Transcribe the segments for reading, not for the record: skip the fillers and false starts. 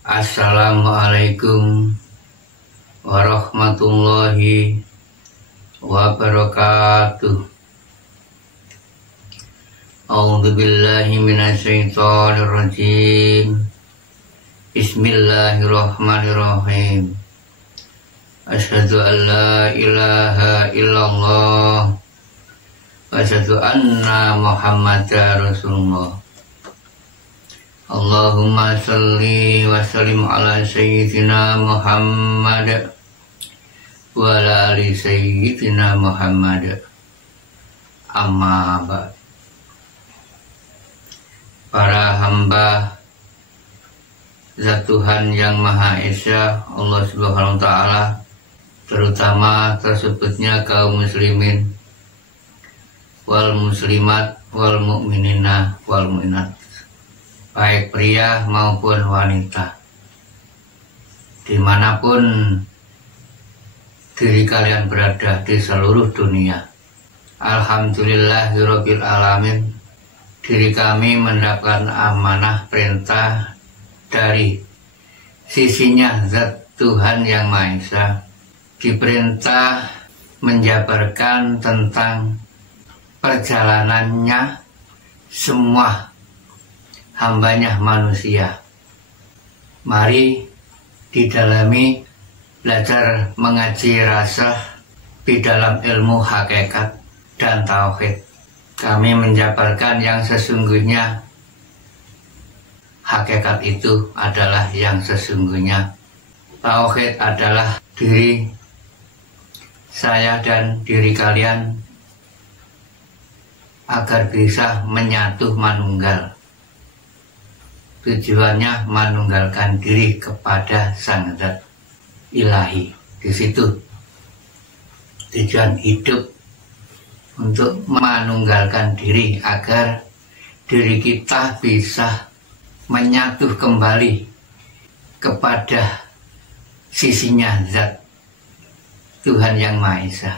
Assalamualaikum warahmatullahi wabarakatuh. A'udzu billahi minasyaitonir rajim. Bismillahirrahmanirrahim. Asyhadu an la ilaha illallah wa asyhadu anna Muhammadar Rasulullah. Allahumma salli wa sallim ala sayyidina Muhammad wa ala ali sayyidina Muhammad. Amma ba'd. Para hamba Zat Tuhan yang Maha Esa, Allah Subhanahu wa Ta'ala, terutama tersebutnya kaum muslimin wal muslimat wal mu'minina wal mu'minat, baik pria maupun wanita, dimanapun diri kalian berada di seluruh dunia. Alhamdulillahirabbil alamin, diri kami mendapat amanah perintah dari sisinya Zat Tuhan yang Maha Esa, diperintah menjabarkan tentang perjalanannya semua hambanya manusia. Mari didalami, belajar mengaji rasa di dalam ilmu hakikat dan tauhid. Kami menjabarkan yang sesungguhnya. Hakikat itu adalah yang sesungguhnya. Tauhid adalah diri saya dan diri kalian agar bisa menyatu manunggal. Tujuannya menunggalkan diri kepada Sang Zat Ilahi. Di situ tujuan hidup, untuk menunggalkan diri agar diri kita bisa menyatu kembali kepada sisinya Zat Tuhan yang Maha Esa.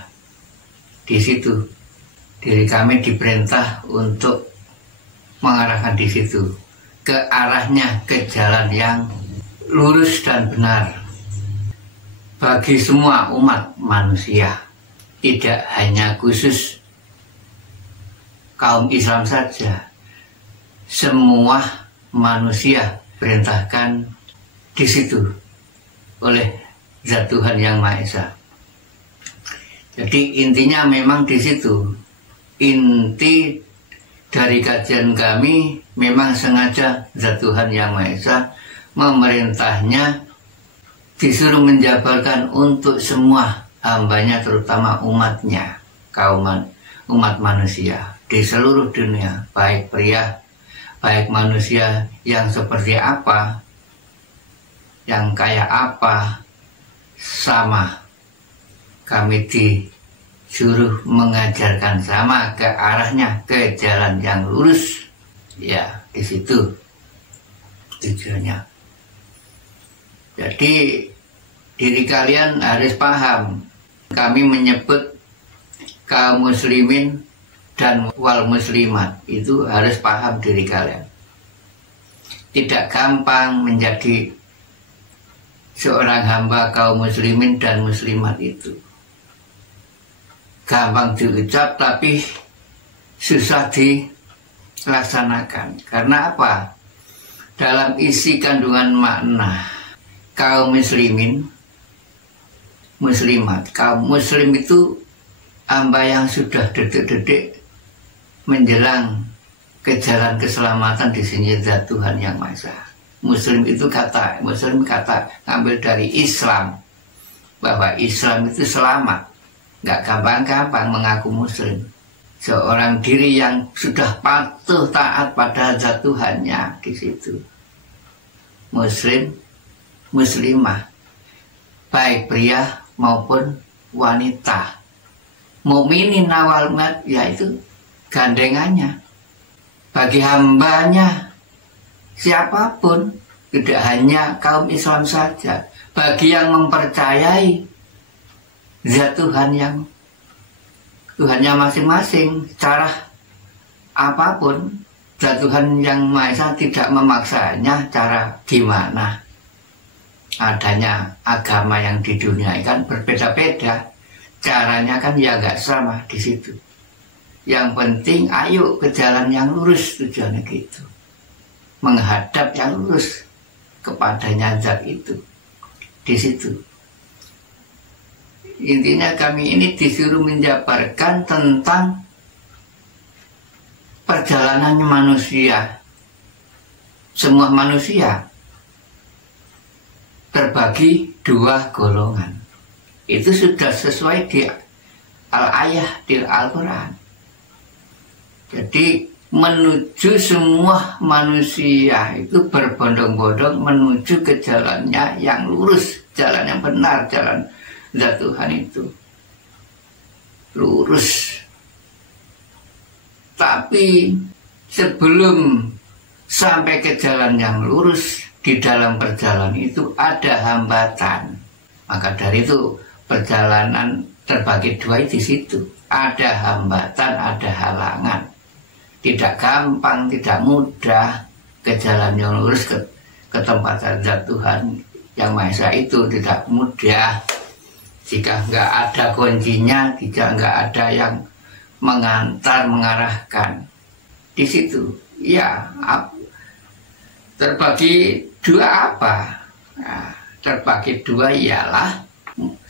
Di situ diri kami diperintah untuk mengarahkan di situ, ke arahnya, ke jalan yang lurus dan benar bagi semua umat manusia, tidak hanya khusus kaum Islam saja. Semua manusia perintahkan di situ oleh Zat Tuhan yang Maha Esa. Jadi intinya memang di situ. Inti dari kajian kami memang sengaja Zat Tuhan yang Maha Esa memerintahnya disuruh menjabarkan untuk semua hambanya, terutama umatnya, umat manusia di seluruh dunia, baik pria, baik manusia yang seperti apa, yang kayak apa, sama. Kami disuruh mengajarkan sama, ke arahnya, ke jalan yang lurus. Ya, di situ tujuannya. Jadi diri kalian harus paham. Kami menyebut kaum muslimin dan wal muslimat, itu harus paham diri kalian. Tidak gampang menjadi seorang hamba kaum muslimin dan muslimat itu. Gampang diucap tapi susah dilaksanakan. Karena apa? Dalam isi kandungan makna kaum muslimin, muslimat, kaum muslim itu hamba yang sudah detik-detik menjelang ke jalan keselamatan di sini Zat Tuhan yang Maha Esa. Muslim kata ngambil dari Islam, bahwa Islam itu selamat. Nggak gampang-gampang mengaku muslim. Seorang diri yang sudah patuh taat pada Zat Tuhannya di situ. Muslim, muslimah, baik pria maupun wanita. Mukminin wal mu'minat, yaitu gandengannya. Bagi hambanya siapapun, tidak hanya kaum Islam saja. Bagi yang mempercayai Zat Tuhan yang Tuhannya masing-masing, cara apapun, Zat Tuhan yang Maha Esa tidak memaksanya cara gimana. adanya agama yang di dunia kan berbeda-beda, caranya kan ya nggak sama di situ. Yang penting ayo ke jalan yang lurus, tujuannya gitu, menghadap yang lurus kepadanya zat itu. Di situ intinya kami ini disuruh menjabarkan tentang perjalanannya manusia. Semua manusia terbagi dua golongan. Itu sudah sesuai di al-ayah di Al-Quran. Jadi menuju semua manusia itu berbondong-bondong menuju ke jalannya yang lurus, jalan yang benar, jalan zat Tuhan itu lurus. Tapi sebelum sampai ke jalan yang lurus, di dalam perjalanan itu ada hambatan. Maka dari itu perjalanan terbagi dua di situ. Ada hambatan, ada halangan. Tidak gampang, tidak mudah ke jalan yang lurus, ke tempat zat Tuhan yang Maha Esa itu tidak mudah. Jika nggak ada kuncinya, jika nggak ada yang mengantar, mengarahkan di situ, ya terbagi dua apa? Nah, terbagi dua ialah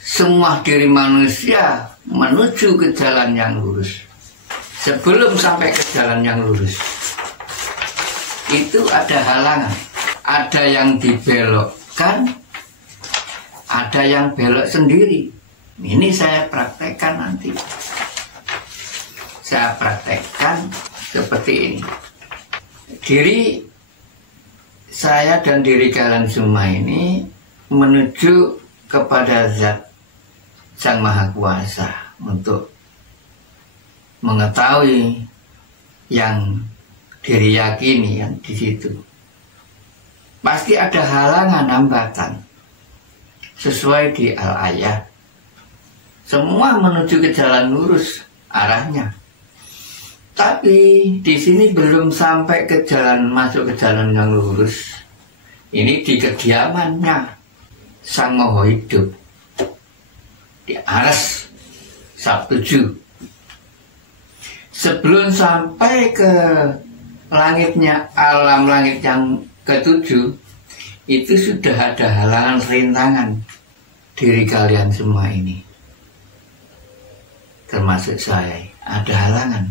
semua diri manusia menuju ke jalan yang lurus. Sebelum sampai ke jalan yang lurus, itu ada halangan, ada yang dibelokkan, ada yang belok sendiri. Ini saya praktekkan nanti. Saya praktekkan seperti ini. Diri saya dan diri kalian semua ini menuju kepada zat Sang Maha Kuasa untuk mengetahui yang diri yakini yang di situ. Pasti ada halangan, hambatan. Sesuai di al-ayat. Semua menuju ke jalan lurus arahnya. Tapi di sini belum sampai ke jalan, masuk ke jalan yang lurus. Ini di kediamannya Sang Maha Hidup di aras Sabtuju. Sebelum sampai ke langitnya, alam langit yang ketujuh, itu sudah ada halangan, rintangan diri kalian semua ini. Termasuk saya, ada halangan.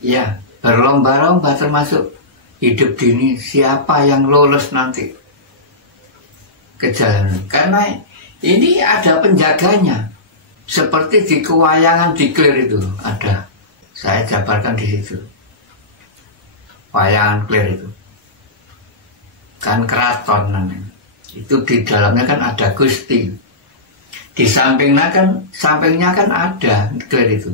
Ya, berlomba-lomba termasuk hidup dini, siapa yang lolos nanti ke jalan. Karena ini ada penjaganya. Seperti di kewayangan di Clear itu ada, saya jabarkan di situ. Wayangan Clear itu kan keraton namanya. Itu di dalamnya kan ada Gusti. Di sampingnya kan ada Clear itu.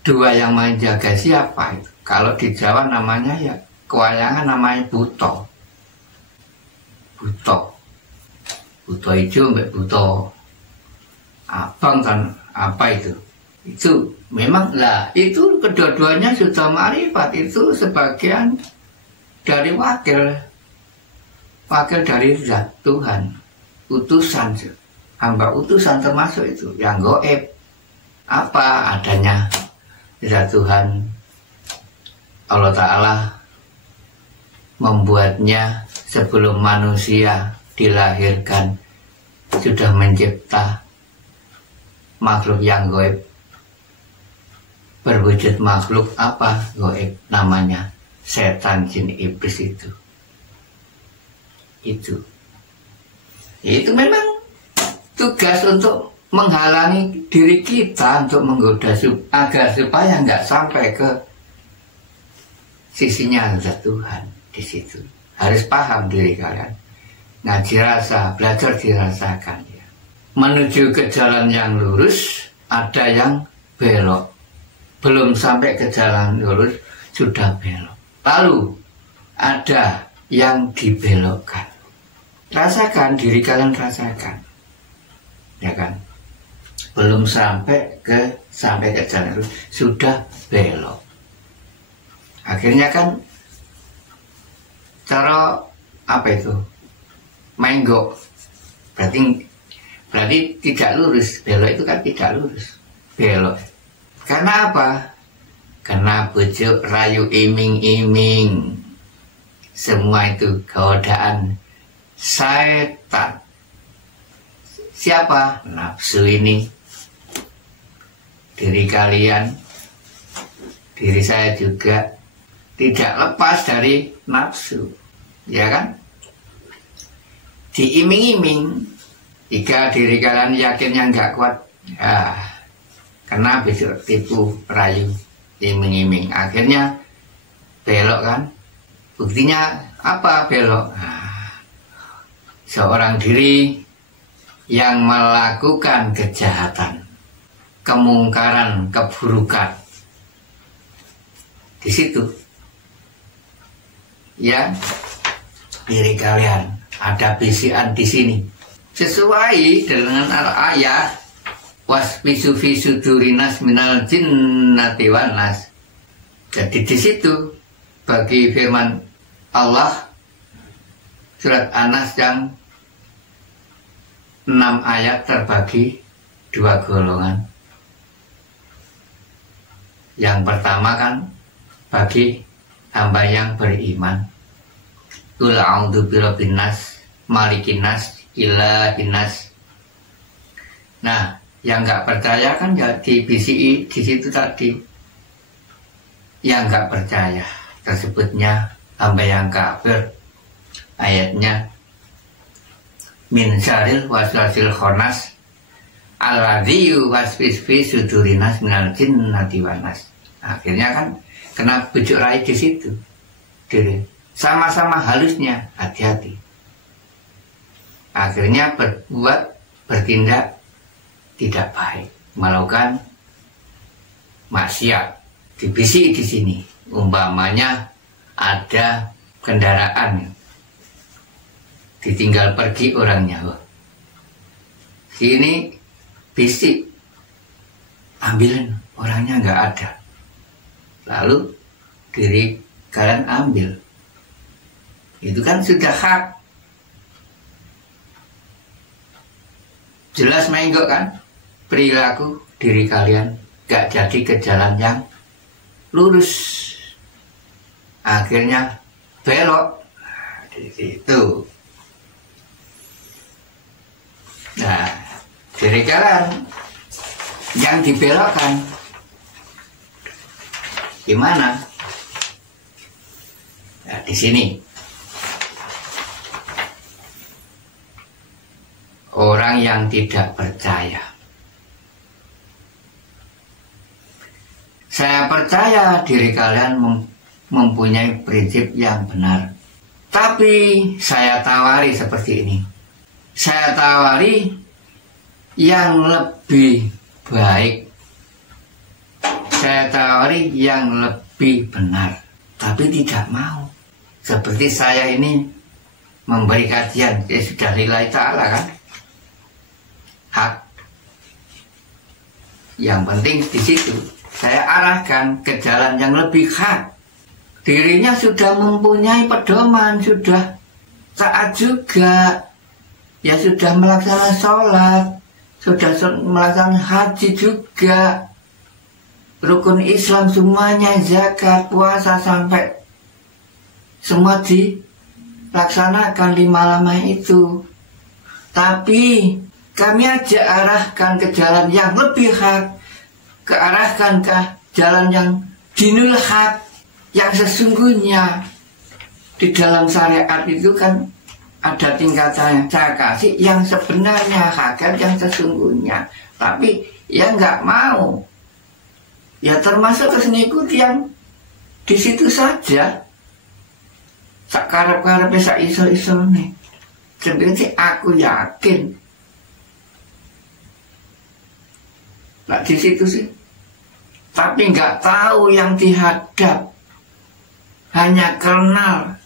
Dua yang menjaga siapa itu? Kalau di Jawa namanya ya kewayangan namanya Buto. Buto hijau mbak Buto abang kan apa itu memang lah, itu kedua-duanya sudah ma'rifat, itu sebagian dari wakil dari zat Tuhan, utusan, hamba utusan termasuk itu yang goib. Apa adanya zat Tuhan, Allah Ta'ala membuatnya sebelum manusia dilahirkan sudah mencipta makhluk yang goib, berwujud makhluk apa goib, namanya setan, jin, iblis itu memang tugas untuk menghalangi diri kita untuk menggoda agar supaya nggak sampai ke sisinya zat Tuhan. Di situ harus paham diri kalian, ngaji rasa, belajar dirasakan ya. Menuju ke jalan yang lurus, ada yang belok. Belum sampai ke jalan lurus, sudah belok. Lalu, ada yang dibelokkan. Rasakan, diri kalian rasakan. Ya kan? Belum sampai ke jalan lurus, sudah belok. Akhirnya kan, cara apa itu? menggok, berarti tidak lurus. Belok itu kan tidak lurus, belok. Karena apa? Karena bujuk rayu iming-iming, semua itu godaan setan. Siapa? Nafsu ini. Diri kalian, diri saya juga tidak lepas dari nafsu, ya kan? Diiming-iming. Jika diri kalian yakinnya nggak kuat, kena besok tipu rayu iming-iming, akhirnya belok kan. Buktinya apa belok? Seorang diri yang melakukan kejahatan, kemungkaran, keburukan, di situ ya diri kalian ada bisikan di sini sesuai dengan ayat wasfisu fi sudurinas minal jinnati wan nas. Jadi di situ bagi firman Allah surat An-Nas yang 6 ayat terbagi 2 golongan. Yang pertama kan bagi hamba yang beriman. Qul a'udzu birabbin nas, malikin nas, ilahin nas. Nah, yang nggak percaya kan ya di BCI di situ tadi. Yang nggak percaya tersebutnya hamba yang kafir. Ayatnya min syaril waswasil khonas alladzi yuwaswis fi sudurinas minal jinnati wan nas. Akhirnya kan kena bujuk rayu di situ. Sama-sama halusnya, hati-hati. Akhirnya bertindak tidak baik, melakukan maksiat. Dibisi di sini, umpamanya ada kendaraan ditinggal pergi orangnya, sini bisik, ambilin, orangnya nggak ada, lalu diri kalian ambil, itu kan sudah hak, jelas menggok kan, perilaku diri kalian nggak jadi ke jalan yang lurus, akhirnya belok. Di situ. Nah, diri kalian yang dibelokkan gimana? Nah, di sini orang yang tidak percaya. Saya percaya diri kalian mempunyai prinsip yang benar. Tapi saya tawari seperti ini. Saya tawari yang lebih baik. Saya tawari yang lebih benar. Tapi tidak mau. Seperti saya ini memberi kajian. Ya sudah lillahi ta'ala kan. Hak. Yang penting di situ. Saya arahkan ke jalan yang lebih hak. Dirinya sudah mempunyai pedoman, sudah taat juga, ya sudah melaksanakan sholat, sudah melaksanakan haji juga, rukun Islam semuanya, zakat, puasa, sampai semua dilaksanakan 5 lama itu. Tapi kami aja arahkan ke jalan yang lebih hak, kearahkan ke jalan yang dinul hak, yang sesungguhnya. Di dalam syariat itu kan ada tingkatan saya kasih yang sebenarnya, hakikat yang sesungguhnya. Tapi ya nggak mau, ya termasuk kesengikut yang di situ saja. Sakarep-karep sak iso-iso nih. Sebenarnya aku yakin nah di situ sih. Tapi nggak tahu yang dihadap. Hanya kenal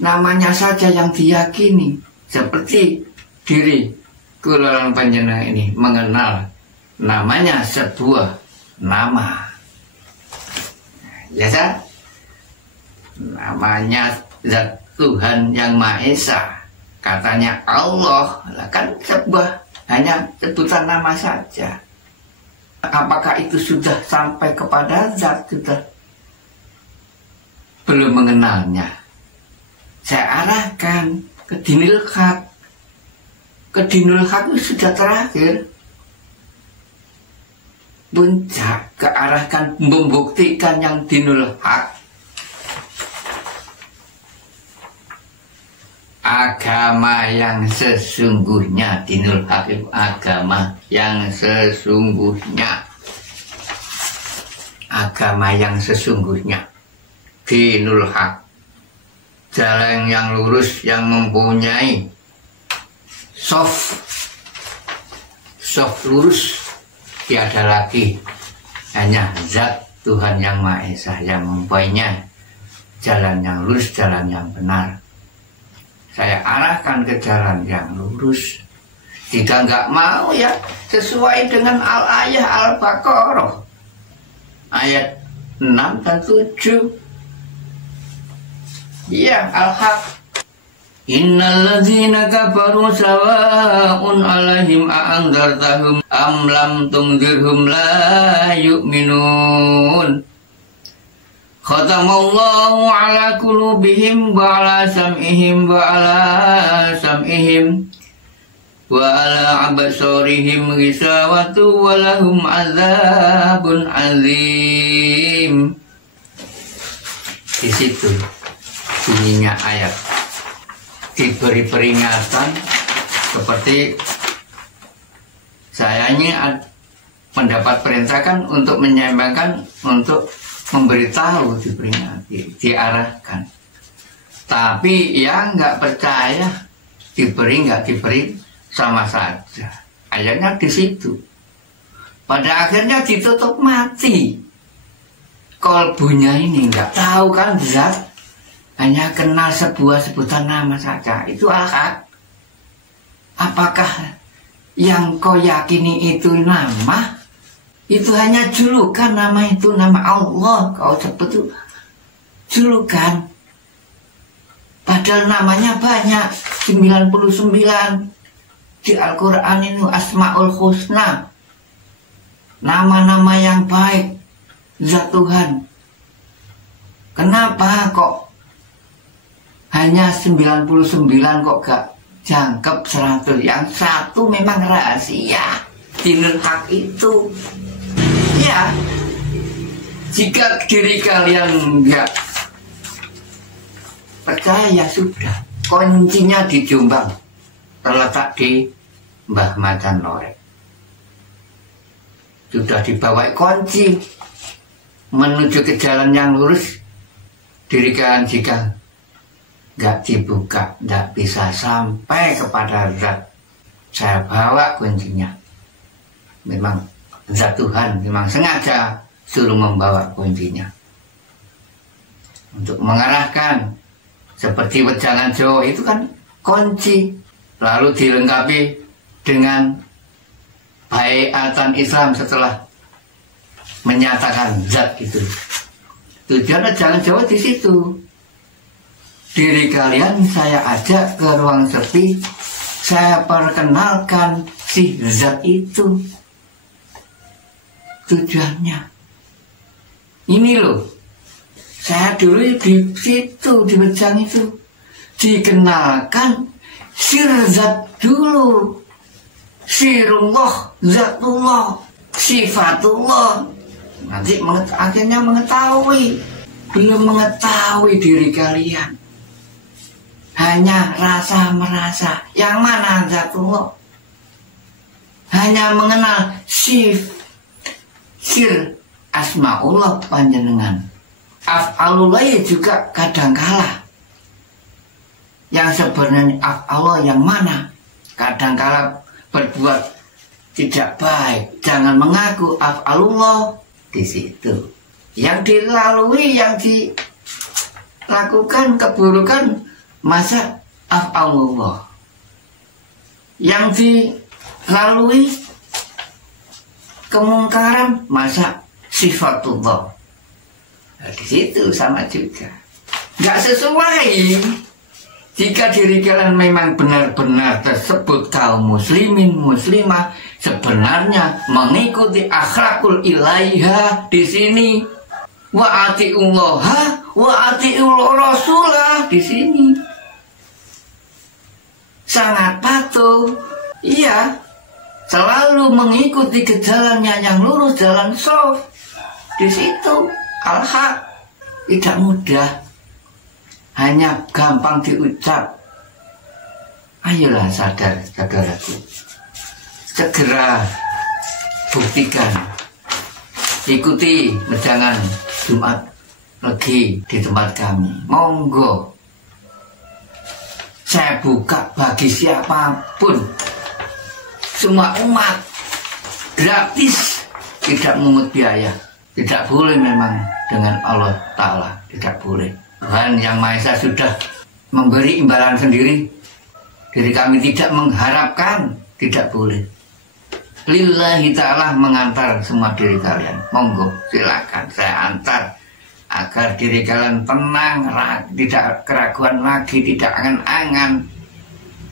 namanya saja yang diyakini. Seperti diri kulalan panjenengan ini mengenal namanya sebuah nama. Ya kan? Namanya Zat Tuhan yang Maha Esa. katanya Allah, kan sebuah hanya sebutan nama saja. Apakah itu sudah sampai kepada zat? Sudah belum mengenalnya. Saya arahkan ke dinul haq. Ke dinul haq itu sudah terakhir. Puncak kearahkan membuktikan yang dinul haq. Agama yang sesungguhnya, dinul haq itu agama yang sesungguhnya. Agama yang sesungguhnya, dinul haq, jalan yang lurus yang mempunyai soft lurus, tiada lagi, hanya zat Tuhan yang Maha Esa yang mempunyai jalan yang lurus, jalan yang benar. Saya arahkan ke jalan yang lurus. Jika nggak mau ya sesuai dengan al-ayah Al-Baqarah ayat 6 dan 7. Ya, al-haq. Innalladzina kafaru sawa'un 'alaihim a'anzartahum am lam tunzirhum la yu'minun. Khatamallahu ala qulubihim wa ala sam'ihim wa ala absarihim ghisawatu wa lahum adzabun azim. Di situ bunyinya ayat. Diberi peringatan seperti saya ini mendapat perintahkan untuk menyeimbangkan, untuk memberitahu, diperingati, diarahkan. Tapi yang nggak percaya, nggak diberi sama saja. Ayatnya di situ. Pada akhirnya ditutup mati. Kolbunya ini nggak tahu kan zat, hanya kenal sebuah sebutan nama saja. Itu al-haq. Apakah yang kau yakini itu nama? Itu hanya julukan, nama itu nama Allah. Kau sebut itu julukan. Padahal namanya banyak, 99. Di Al-Quran ini Asma'ul Husna. Nama-nama yang baik, zat Tuhan. Kenapa kok hanya 99 kok gak jangkep 100? Yang satu memang rahasia, dinul haq itu. Ya, jika diri kalian enggak percaya, ya sudah, kuncinya di Jombang, terletak di Mbah Macan Lorek. Sudah dibawa kunci menuju ke jalan yang lurus. Diri kalian jika enggak dibuka, enggak bisa sampai kepada zat. Saya bawa kuncinya. Memang zat Tuhan memang sengaja suruh membawa kuncinya untuk mengarahkan. Seperti wejangan Jawa itu kan kunci, lalu dilengkapi dengan baiatan Islam setelah menyatakan zat itu. Tujuan wejangan Jawa di situ. Diri kalian saya ajak ke ruang sepi, saya perkenalkan si zat itu. Tujuannya ini loh, saya dulu di situ, di Wejang itu dikenalkan sir zat dulu, sirullah, zatullah, sifatullah. Nanti akhirnya mengetahui. Belum mengetahui diri kalian, hanya rasa merasa yang mana zatullah, hanya mengenal sir asmaullah panjenengan. Af'alullah juga kadangkala yang sebenarnya af'alullah yang mana kadangkala berbuat tidak baik, jangan mengaku af'alullah. Di situ yang dilalui, yang dilakukan keburukan, masa af'alullah. Yang dilalui kemungkaran, masa sifatullah. Nah, di situ sama juga, nggak sesuai. Jika diri kalian memang benar-benar tersebut kaum muslimin muslimah, sebenarnya mengikuti akhlakul ilaiha di sini. Wa atiullaha wa atiur rasulah di sini. Sangat patuh. Iya. Selalu mengikuti ke jalannya yang lurus, jalan soft. Di situ al-haq. Tidak mudah. Hanya gampang diucap. Ayolah sadar, saudaraku. Segera buktikan. Ikuti wejangan Jumat Legi di tempat kami. Monggo. Saya buka bagi siapapun. Semua umat. Gratis. Tidak memungut biaya. Tidak boleh memang dengan Allah Ta'ala. Tidak boleh. Tuhan Yang Maha Esa sudah memberi imbalan sendiri. Diri kami tidak mengharapkan. Tidak boleh. Lillahi ta'ala mengantar semua diri kalian. Monggo silakan saya antar. Agar diri kalian tenang. Tidak keraguan lagi. Tidak angan-angan.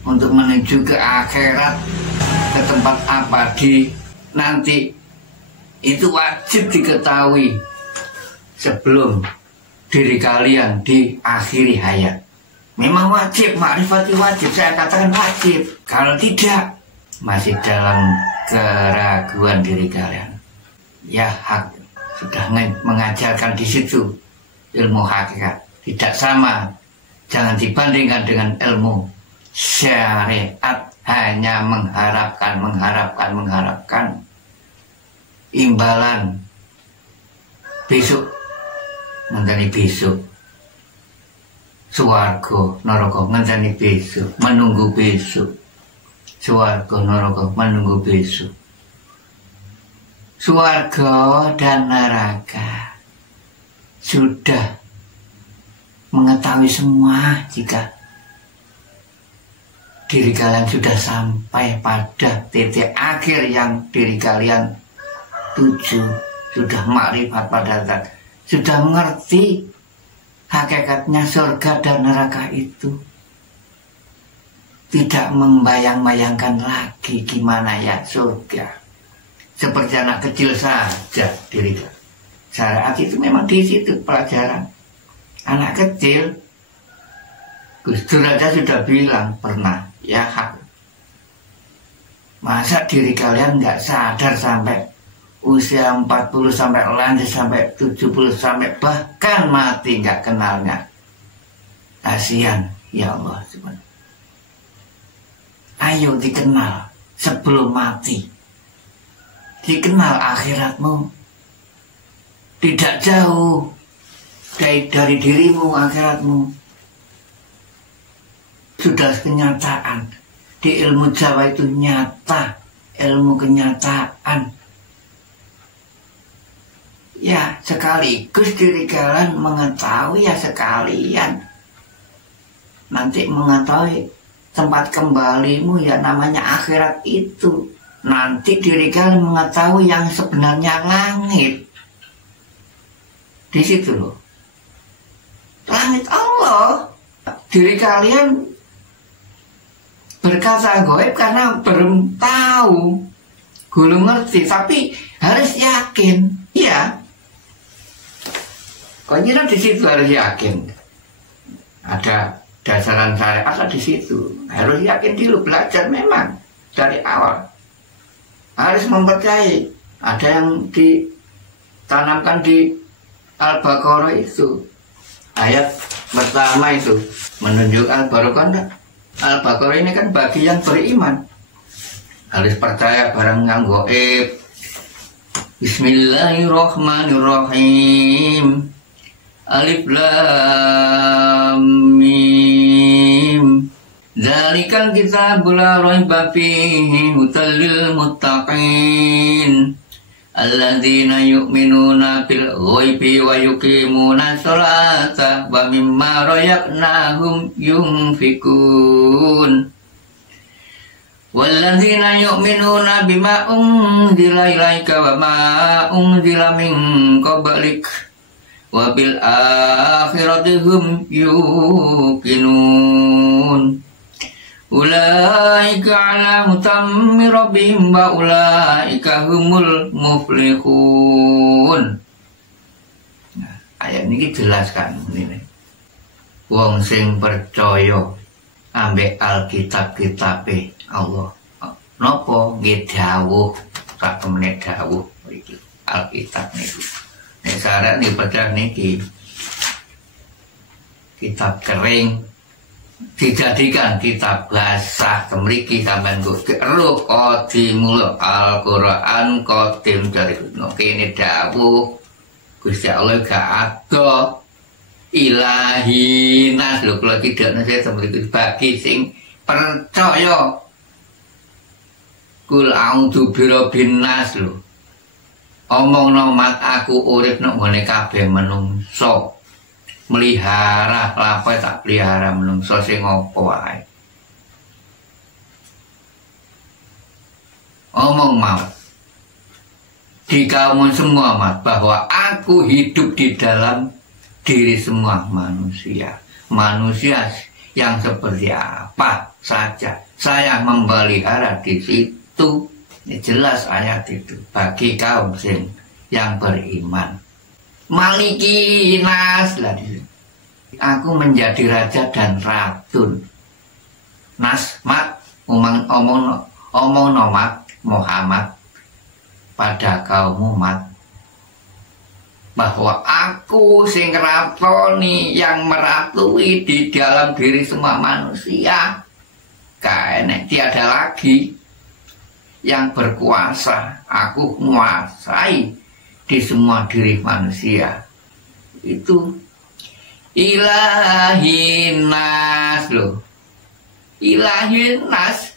Untuk menuju ke akhirat. Ke tempat abadi nanti. Itu wajib diketahui. Sebelum diri kalian diakhiri hayat. Memang wajib, makrifati wajib. Saya katakan wajib. Kalau tidak, masih dalam keraguan diri kalian. Ya hak sudah mengajarkan di situ ilmu hakikat. Tidak sama. Jangan dibandingkan dengan ilmu syariat. Hanya mengharapkan imbalan besok. Ngenteni besok. Swarga neraka ngenteni besok. Menunggu besok. Swarga neraka menunggu besok. Swarga dan neraka sudah mengetahui semua jika diri kalian sudah sampai pada titik akhir yang diri kalian tuju. Sudah makrifat pada zat. Sudah mengerti hakikatnya surga dan neraka itu. Tidak membayang-bayangkan lagi gimana ya surga. Seperti anak kecil saja diri. Syariat itu memang di situ pelajaran. Anak kecil, Gus Dur aja sudah bilang pernah, ya hak. Masa diri kalian nggak sadar sampai usia 40 sampai lanjut sampai 70 sampai bahkan mati nggak kenalnya. Kasihan, ya Allah. Ayo dikenal sebelum mati. Dikenal akhiratmu. Tidak jauh dari dirimu akhiratmu. Sudah kenyataan. Di ilmu Jawa itu nyata. Ilmu kenyataan. Ya sekaligus diri kalian mengetahui ya sekalian. Nanti mengetahui tempat kembalimu ya namanya akhirat itu. Nanti diri kalian mengetahui yang sebenarnya langit. Di situ loh. Langit Allah. Diri kalian berkata gaib karena belum tahu. Belum ngerti. Tapi harus yakin. Iya. Konyol di situ harus yakin. Ada dasaran syariat di situ. Harus yakin dulu, belajar memang dari awal. Harus mempercayai. Ada yang ditanamkan di Al-Baqarah itu. Ayat pertama itu menunjukkan barokah. Al-Baqarah ini kan bagi yang beriman. Harus percaya barang yang gaib. Bismillahirrahmanirrahim. Alif Lam Mim. Dzalikal kitabul la raiba fihi hudal lil muttaqin. Alladzina yu'minuna bil ghaibi wa yuqimuna sholata wa mimma razaqnahum yunfikun. Walladzina yu'minuna bima unzila ilaika wa ma unzila min qablik wa bil akhirati hum yuqinun. ulaika ala mutammi rabbihim wa ulaika humul muflihun. Nah, ayat ini jelaskan ini. Wong sing percaya ambek Alkitab-kitabe Allah. Napa nggih dawuh sak temene dawuh iki Alkitab niku. Nek syarat dipercaya niki kitab kering dijadikan kitab basah kemriki sampean kok keruh qadimul Al-Qur'an qadim dari kene dawuh Gusti Allah gak ada ilahi nas lho kula tidak nase mriki bagi sing percaya kul a'udzu birabbin nas lho omongno mat aku urip nek ngene kabeh menungso melihara lapai tak pelihara menungso sing ngopo wae omong mau di kamu semua mat bahwa aku hidup di dalam diri semua manusia yang seperti apa saja saya memelihara di situ. Ini jelas ayat itu bagi kaum yang beriman. Maliki nas lah di sini. Aku menjadi raja dan ratu. Nas mat omong nomat Muhammad pada kaum umat bahwa aku sing ratoni yang meratui di dalam diri semua manusia. Kayaknya tiada lagi yang berkuasa. Aku menguasai di semua diri manusia. Itu ilahi nas loh. Ilahi nas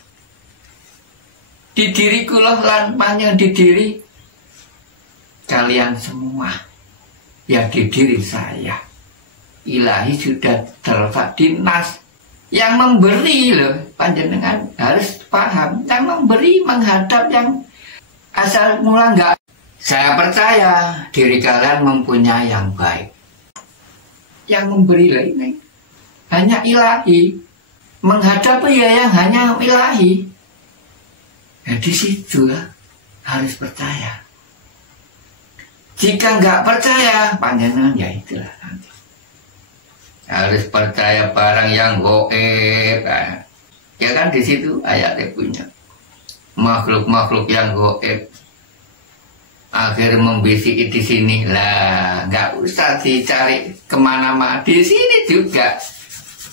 di diriku loh lan panjang di diri kalian semua. Ya di diri saya. Ilahi sudah terletak di nas. Yang memberi loh, panjenengan harus paham. Yang memberi menghadap yang asal mula enggak. Saya percaya diri kalian mempunyai yang baik. Yang memberi lah ini hanya ilahi. Menghadap ya yang hanya ilahi. Ya di situ lah harus percaya. Jika enggak percaya, panjenengan ya itulah nanti. Harus percaya barang yang goib. Ya kan di situ ayatnya punya makhluk-makhluk yang goib. Akhir membisiki di sini lah, nggak usah dicari kemana-mana. Di sini juga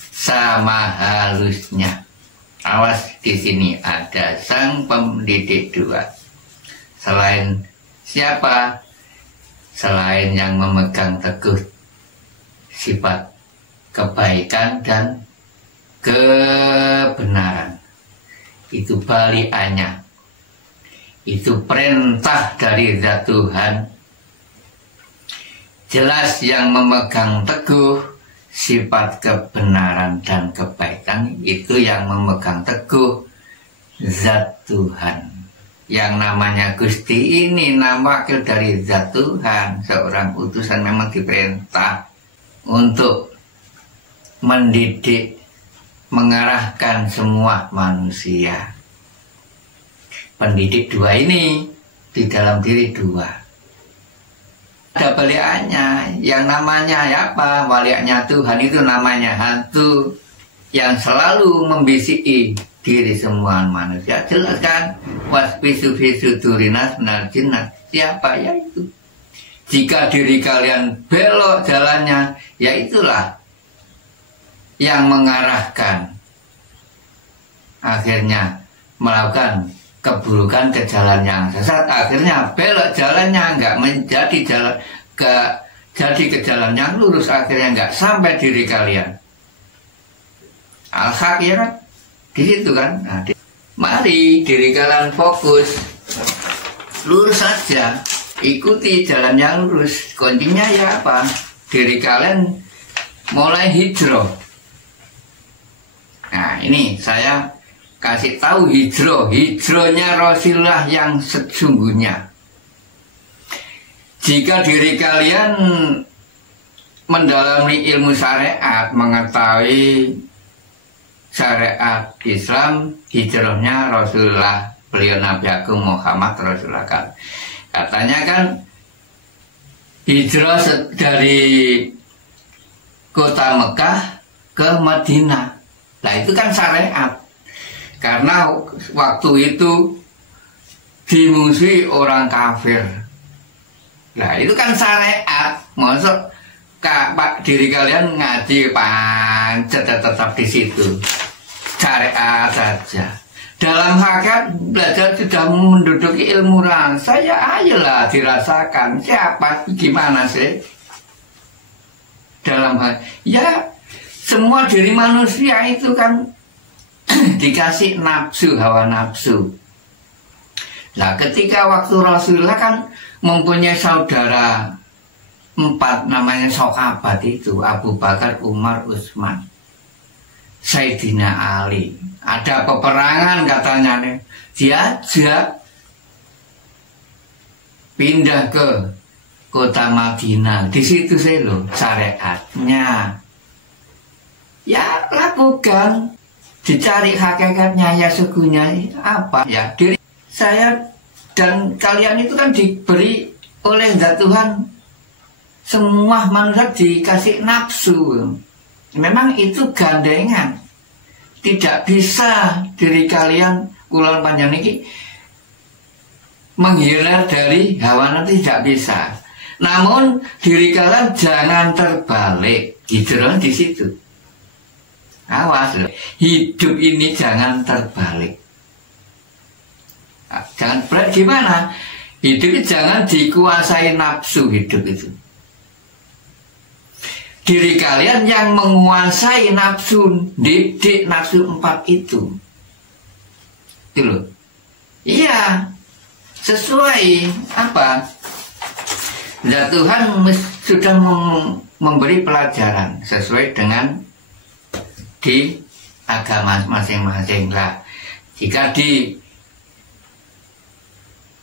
sama halusnya. Awas di sini ada sang pendidik dua. Selain siapa? Selain yang memegang teguh sifat kebaikan dan kebenaran. Itu baliannya. Itu perintah dari Zat Tuhan. Jelas yang memegang teguh sifat kebenaran dan kebaikan itu yang memegang teguh Zat Tuhan. Yang namanya Gusti ini nama wakil dari Zat Tuhan. Seorang utusan memang diperintah untuk mendidik, mengarahkan semua manusia. Pendidik dua ini di dalam diri dua. Ada baliannya, yang namanya apa? Waliannya Tuhan itu namanya hantu yang selalu membisiki diri semua manusia. Jelas kan? Wasbisu fisu turinas benar jinnat. Siapa ya itu? Jika diri kalian belok jalannya, ya itulah yang mengarahkan akhirnya melakukan keburukan ke jalan yang sesat. Akhirnya belok jalannya nggak menjadi jalan ke jalan yang lurus. Akhirnya nggak sampai diri kalian. Al-haq ya kan di situ kan. Nah, mari diri kalian fokus lurus saja, ikuti jalan yang lurus. Kuncinya ya apa? Diri kalian mulai hijrah. Nah ini saya kasih tahu hijrahnya Rasulullah yang sesungguhnya. Jika diri kalian mendalami ilmu syariat, mengetahui syariat Islam, hijrahnya Rasulullah, beliau Nabi Agung Muhammad Rasulullah. Katanya kan hijrah dari kota Mekah ke Madinah. Nah itu kan syariat. Karena waktu itu dimusuhi orang kafir. Nah itu kan syariat. Maksud diri kalian ngaji pancet tetap di situ. Syariat saja. Dalam hakikat belajar sudah menduduki ilmu rasa, ya ayolah dirasakan siapa gimana sih dalam hal ya semua diri manusia itu kan dikasih nafsu, hawa nafsu. Nah ketika waktu Rasulullah kan mempunyai saudara 4 namanya sahabat itu, Abu Bakar, Umar, Utsman, Sayyidina Ali. Ada peperangan katanya nih, diajak pindah ke kota Madinah. Di situ saya loh syariatnya. Ya lakukan, dicari hakikatnya ya sukunya apa ya diri saya dan kalian itu kan diberi oleh zat Tuhan, semua manusia dikasih nafsu. Memang itu gandengan, tidak bisa diri kalian kulon panjang ini menghindar dari hawa nafsu, tidak bisa. Namun diri kalian jangan terbalik, hijrah di situ. Awas loh, hidup ini jangan terbalik. Jangan berat gimana? Hidup ini jangan dikuasai nafsu, hidup itu. Diri kalian yang menguasai nafsu, didik nafsu 4 itu. Itu loh. Iya, sesuai apa? Ya Tuhan sudah memberi pelajaran sesuai dengan di agama masing-masing lah. Jika di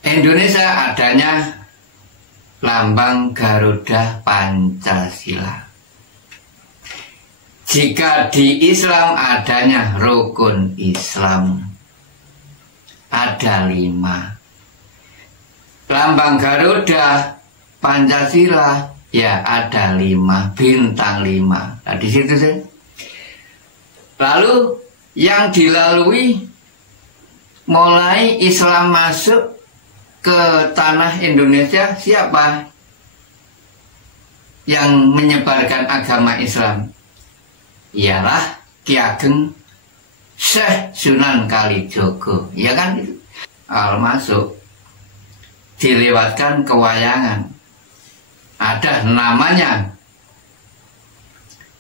Indonesia adanya lambang Garuda Pancasila. Jika di Islam adanya rukun Islam. Ada 5. Lambang Garuda Pancasila ya ada 5, bintang 5. Nah di situ sih. Lalu yang dilalui mulai Islam masuk ke tanah Indonesia siapa? Yang menyebarkan agama Islam ialah Ki Ageng Syekh Sunan Kalijogo, ya kan? Masuk dilewatkan kewayangan, ada namanya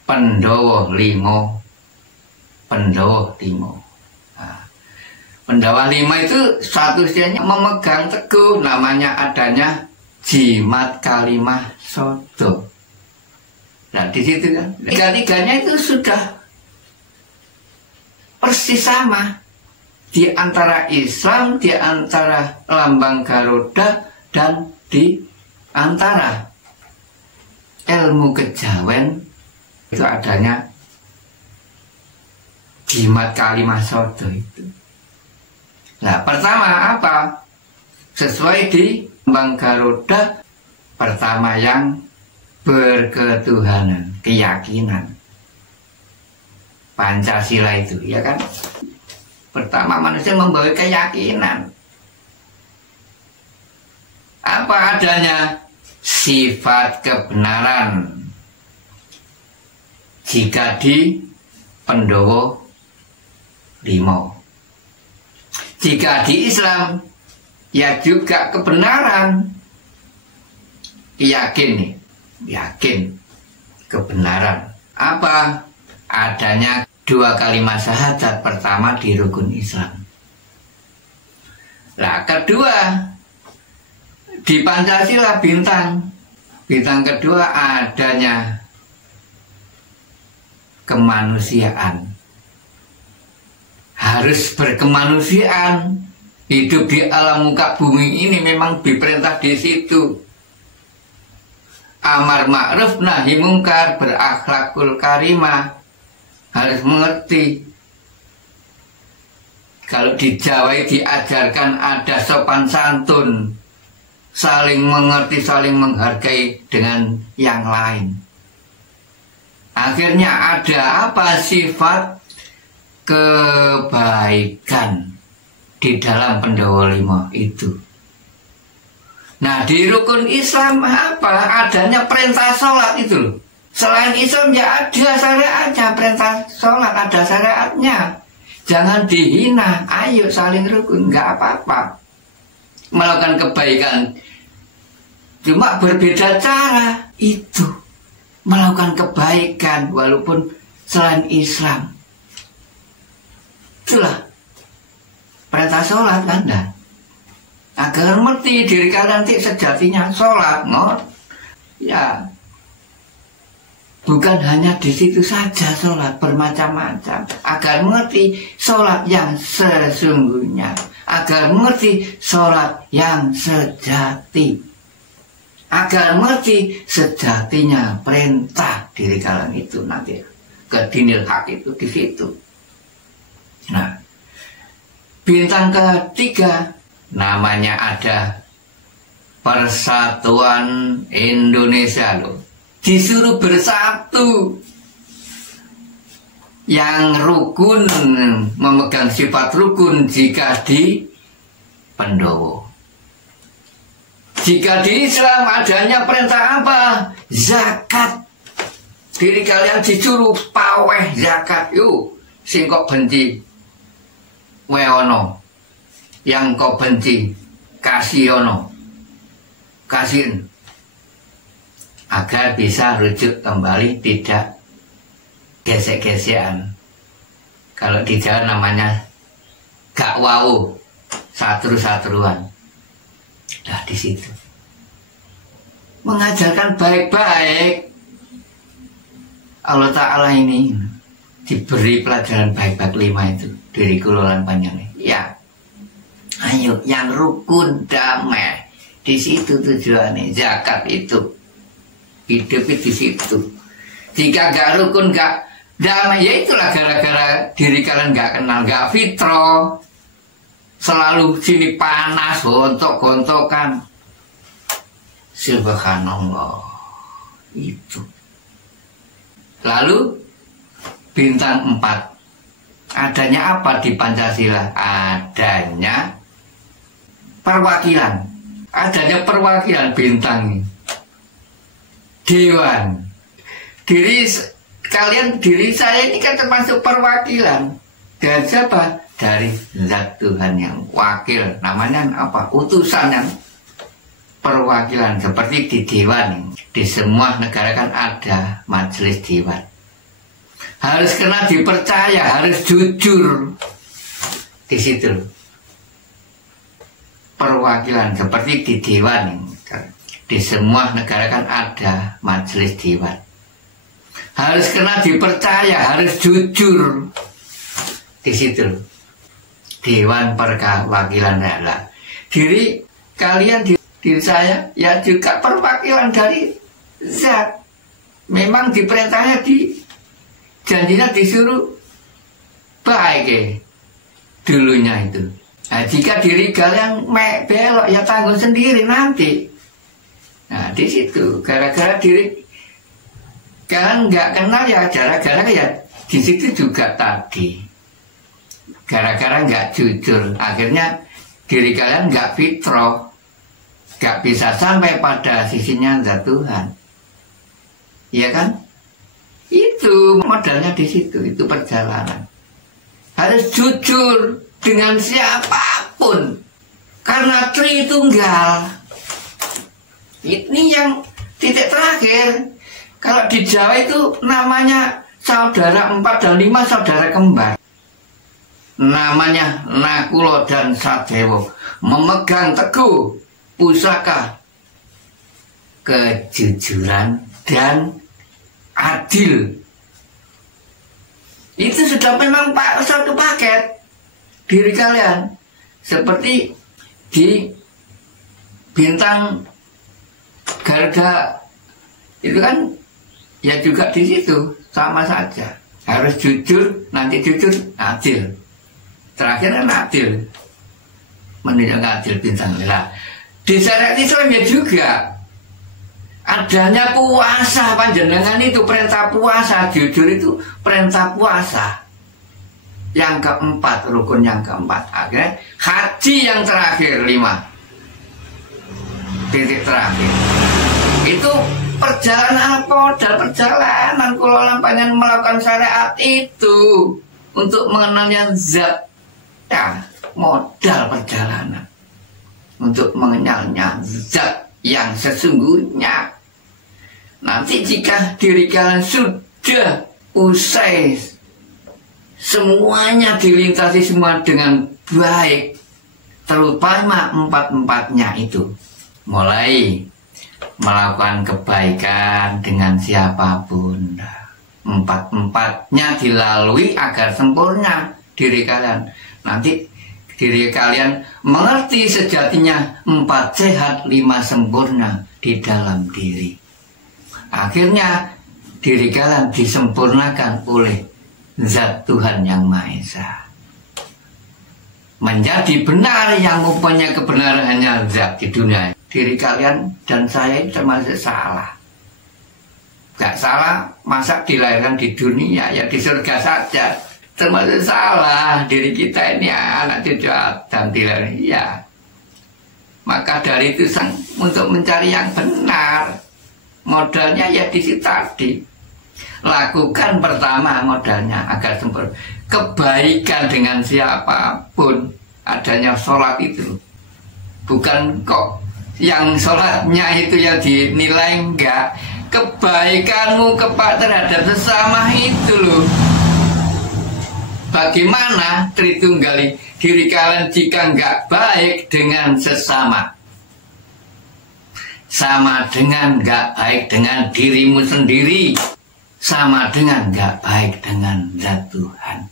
Pendowo Limo. Pendowo Limo. Nah, Pendowo Limo itu statusnya memegang teguh namanya adanya Jimat Kalimah Sodo. Nah di situ kan tiga-tiganya itu sudah persis sama di antara Islam, di antara lambang Garuda, dan di antara ilmu kejawen itu adanya Jimat Kalimah Sodo itu. Nah pertama apa? Sesuai di lambang Garuda, pertama yang berketuhanan, keyakinan. Pancasila itu, ya kan? Pertama manusia membawa keyakinan. Apa adanya? Sifat kebenaran. Jika di Pendowo Limo. Jika di Islam, ya juga kebenaran. Yakin kebenaran. Apa? Adanya 2 kalimat syahadat pertama di rukun Islam. Nah kedua di Pancasila bintang kedua adanya kemanusiaan. Harus berkemanusiaan. Hidup di alam muka bumi ini memang diperintah di situ. Amar ma'ruf nahi mungkar, berakhlakul karimah. Harus mengerti Kalau di Jawa diajarkan ada sopan santun, saling mengerti, saling menghargai dengan yang lain. Akhirnya ada apa? Sifat kebaikan di dalam Pandhawa 5 itu. Nah, di rukun Islam apa? Adanya perintah sholat itu loh. Selain Islam ya ada syariatnya, perintah sholat ada syariatnya. Jangan dihina, ayo saling rukun, nggak apa-apa. Melakukan kebaikan, cuma berbeda cara itu. Melakukan kebaikan walaupun selain Islam. Itulah perintah sholat kan, dah. Agar mengerti diri kalian sejatinya sholat, ya. Bukan hanya di situ saja sholat, bermacam-macam. Agar mengerti sholat yang sesungguhnya, agar mengerti sholat yang sejati, agar mengerti sejatinya perintah diri kalian itu nanti ke dinil hak itu di situ. Nah, bintang ketiga namanya ada Persatuan Indonesia loh. Disuruh bersatu. Yang rukun, memegang sifat rukun jika di Pandhawa. Jika di Islam adanya perintah apa? Zakat. Diri kalian disuruh paweh zakat. Yuk, sing kok benci weono, yang kau benci kasihono, kasihin, agar bisa rujuk kembali, tidak gesek-gesekan. Kalau di Jawa namanya gak wau, satru-satruan. Nah, di situ mengajarkan baik-baik. Allah Ta'ala ini diberi pelajaran baik-baik 5 itu dari kulolan panjangnya. Ya, ayo yang rukun damai. Di situ tujuannya. Zakat itu hidup di situ. Jika gak rukun, gak damai, ya itulah gara-gara diri kalian gak kenal, gak fitrah. Selalu sini panas, gontok-gontokan. Subhanallah. Itu. Lalu bintang 4. Adanya apa di Pancasila? Adanya perwakilan. Adanya perwakilan bintang. Dewan. Diri saya ini kan termasuk perwakilan. Dari siapa? Dari zat Tuhan yang wakil. Namanya apa? Utusan yang perwakilan. Seperti di dewan. Di semua negara kan ada majelis dewan. Harus kena dipercaya, harus jujur. Di situ perwakilan seperti di dewan. Di semua negara kan ada majelis dewan. Harus kena dipercaya, harus jujur. Di situ dewan perwakilan rakyat. Diri kalian, diri saya ya juga perwakilan dari zat. Memang diperintahnya janjinya disuruh baik dulunya itu. Nah, jika diri kalian belok ya tanggung sendiri nanti. Nah, di situ gara-gara diri kalian nggak kenal ya, gara-gara ya di situ juga tadi. Gara-gara nggak jujur, akhirnya diri kalian nggak fitrah, nggak bisa sampai pada sisinya zat Tuhan. Iya kan? Itu modalnya di situ, itu perjalanan. Harus jujur dengan siapapun, karena Tritunggal. Ini yang titik terakhir. Kalau di Jawa itu namanya saudara 4 dan 5 saudara kembar. Namanya Nakula dan Sadewa, memegang teguh pusaka kejujuran dan adil. Itu sudah memang satu paket diri kalian. Seperti di bintang Garuda itu kan ya juga di situ sama saja. Harus jujur, nanti jujur, adil. terakhir kan adil, menunjukkan adil bintang merah. Di syariat Islam ya juga adanya puasa, panjenengan itu perintah puasa, jujur itu perintah puasa. Yang keempat, rukun yang keempat, akhirnya haji yang terakhir 5 titik terakhir. Itu perjalanan modal perjalanan kalau pengen melakukan syariat itu untuk mengenalnya zat, ya modal perjalanan untuk mengenalnya zat yang sesungguhnya. Nanti jika diri kalian sudah usai, semuanya dilintasi semua dengan baik, terutama 4-4-nya itu, mulai melakukan kebaikan dengan siapapun, 4-4-nya dilalui agar sempurna diri kalian. Nanti diri kalian mengerti sejatinya 4 sehat 5 sempurna di dalam diri. Akhirnya diri kalian disempurnakan oleh Zat Tuhan Yang Maha Esa, menjadi benar yang mempunyai kebenaran hanya zat di dunia. Diri kalian dan saya termasuk salah. Gak salah, masa dilahirkan di dunia, ya di surga saja. Termasuk salah, diri kita ini anak cucu Adam dilahirkan, ya. Maka dari itu untuk mencari yang benar, modalnya ya di situ tadi. Lakukan pertama modalnya agar sempurna kebaikan dengan siapapun. Adanya sholat itu bukan kok yang sholatnya itu ya dinilai, enggak, kebaikanmu terhadap sesama itu loh. Bagaimana Tritunggali diri kalian jika enggak baik dengan sesama, sama dengan enggak baik dengan dirimu sendiri, sama dengan gak baik dengan Zat Tuhan.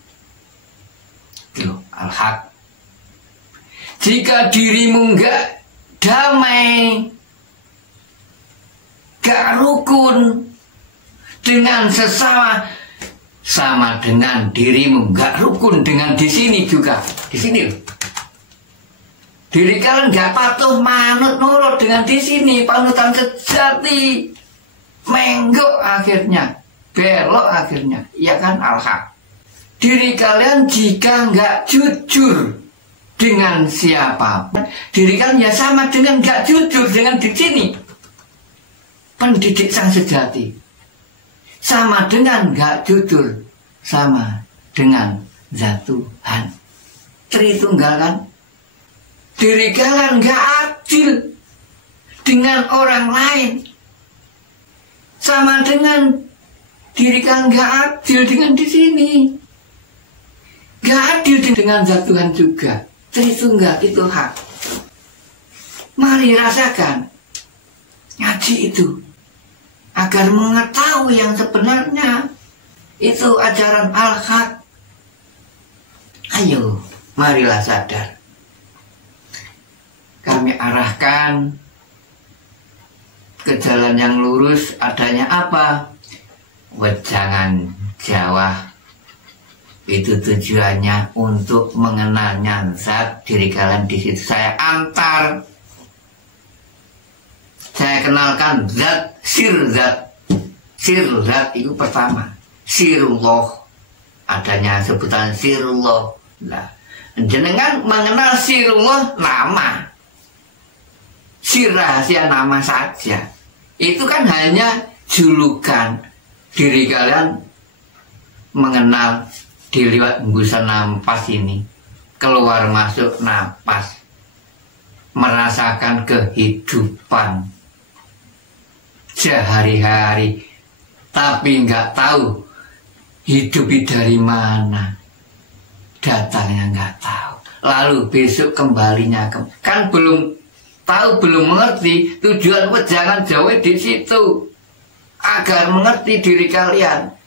Itu Al-Haq. Jika dirimu gak damai, gak rukun dengan sesama, sama dengan dirimu gak rukun dengan di sini juga. Di sini diri kalian gak patuh manut nurut dengan di sini, panutan sejati, menggok akhirnya, belok akhirnya, ya kan Al-Haq. Diri kalian jika nggak jujur dengan siapapun, diri kalian ya sama dengan nggak jujur dengan di sini. Pendidik sang sejati sama dengan nggak jujur, sama dengan Zat Tuhan Tritunggal kan. Diri kalian nggak adil dengan orang lain, sama dengan diri kalian gak adil dengan di sini, gak adil dengan Zat Tuhan juga. Tritunggal itu hak. Mari rasakan ngaji itu agar mengetahui yang sebenarnya. Itu ajaran Al-Haq. Ayo, marilah sadar. Kami arahkan ke jalan yang lurus. Adanya apa? Wejangan Jawa. Itu tujuannya untuk mengenalnya zat diri kalian di situ. Saya antar, saya kenalkan zat, zat. Sir zat itu pertama. Sirullah. Adanya sebutan Sirullah. Nah, jenengan mengenal Sirullah nama. Sir rahasia nama saja. Itu kan hanya julukan. Diri kalian mengenal di lewat hembusan napas ini, keluar masuk napas, merasakan kehidupan sehari-hari, tapi nggak tahu hidup dari mana, datangnya nggak tahu, lalu besok kembalinya kan belum tahu, belum mengerti. Tujuan wejangan Jawa di situ agar mengerti diri kalian.